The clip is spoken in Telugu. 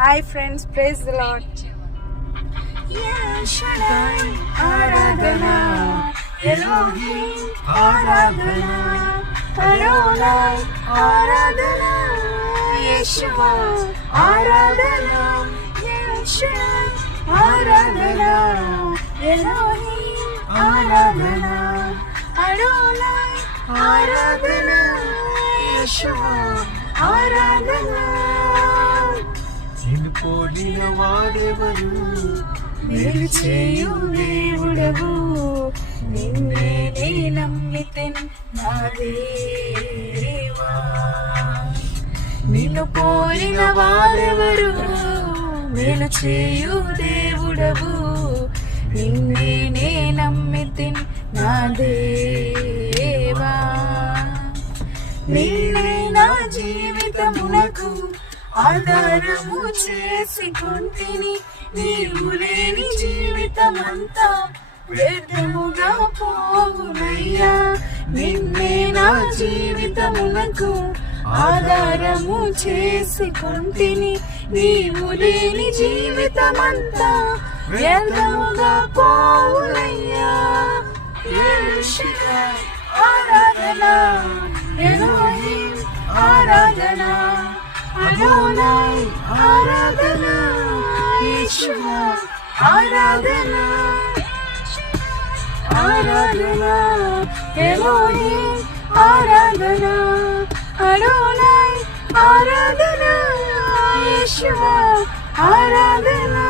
Hi friends, praise the lord. ఆరాధనా ఎలోహిం, ఆరాధనా అడోనై, ఆరాధనా యేషువా, ఆరాధనా యేషువా, ఆరాధనా ఎలోహిం, ఆరాధనా అడోనై, ఆరాధనా యేషువా, ఆరాధనా. నిన్ను పోలిన వాడెవరు, మేలు చేయు దేవుడవు, నిన్నే నే నమ్మితెన్ నా దేవా. నిన్ను పోలిన వారెవరు, మేలు చేయు దేవుడవు, నిన్నే నే నమ్మితెన్ నా దేవా. నిన్నే నా జీవితమునకు ఆధారము చేసుకుంటిని, నీవు లేని జీవితమంతా వ్యర్థముగా పోవునయ్యా. నిన్నే నా జీవితమునకు ఆధారము చేసుకుంటిని, నీవు లేని జీవితమంతా వ్యర్థముగా పోవునయ్యా. యేషువా, ఆరాధనా ఎలోహిం, ఆరాధనా అడోనై, ఆరాధనా యేషువా, ఆరాధనా ఆరాధనా ఎలోహిం, ఆరాధనా అడోనై, ఆరాధనా యేషువా, ఆరాధనా.